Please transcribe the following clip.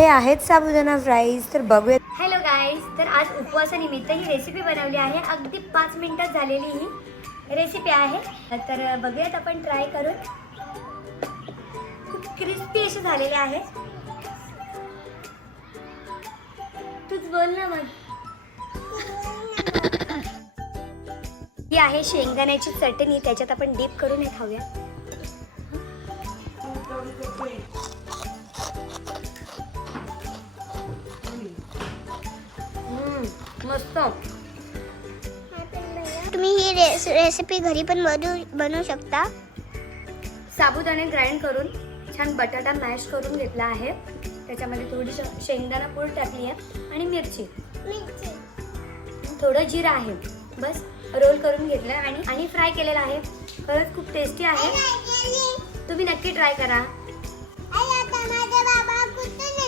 हे आहेत साबुदाणा फ्राईज. तर बघूया. हॅलो गाईज, तर आज उपवासानिमित्त ही रेसिपी बनवली आहे. अगदी 5 मिनिटात झालेली ही रेसिपी आहे. तर बघूयात आपण ट्राय करून. खूप क्रिस्पी असे झालेले आहे. तूच बोल ना मग. ही आहे शेंगदाण्याची चटणी. त्याच्यात आपण डीप करून हे खाऊया. मस्त. तुम्ही ही रेसिपी घरी पण बनवू शकता. साबुदाणे ग्राइंड करून छान बटाटा मॅश करून घेतला आहे. त्याच्यामध्ये थोडी शेंगदाणा पूड टाकली आहे आणि मिरची, थोडं जिरा आहे. बस रोल करून घेतलं आणि फ्राय केलेला आहे. खरंच खूप टेस्टी आहे. तुम्ही नक्की ट्राय करा.